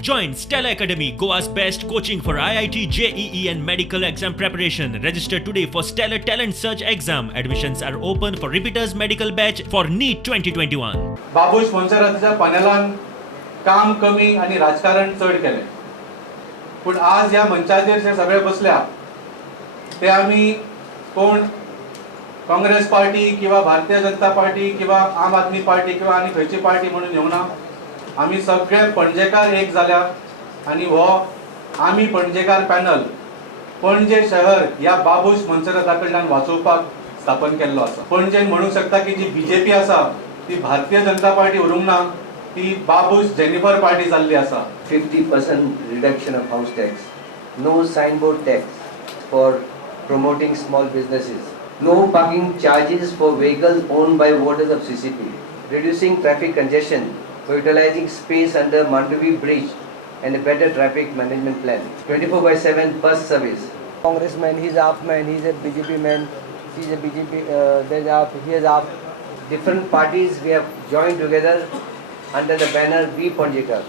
Join Stella Academy, Goa's best coaching for IIT, JEE and medical exam preparation. Register today for Stellar Talent Search exam. Admissions are open for repeaters medical batch for NEET 2021. Babush मोन्सेरातच्या पॅनलान काम कमी आणि राजकारण चढ केले. पण आज या मंचाचेर जे सगळे बसल्या ते आम्ही कोण काँग्रेस पार्टी किंवा भारतीय जनता पार्टी किंवा आम आदमी पार्टी किंवा आनी खंयची पार्टी म्हणून येवना. आम्ही सगळे पणजेकार एक जाल्या आणि हो आम्ही पणजेकार पॅनल पणजे शहर या बाबूश मोन्सेराता कडल्यान वाचोवपाक स्थापन केल्लो आसा. पणजेन म्हणूंक शकता की जी बीजेपी आसा ती भारतीय जनता पार्टी उरूंक ना, ती बाबूश जेनिफर पार्टी जाल्ली आसा. 50% reduction of house tax, no signboard tax for promoting small businesses, no parking charges for vehicles owned by voters of CCP, reducing traffic congestion for utilizing space under Mandavi Bridge and a better traffic management plan, 24/7 bus service. Congressman, he's half man, he's a BJP man, he's a BJP, he is half. Different parties we have joined together under the banner We Ponjekars.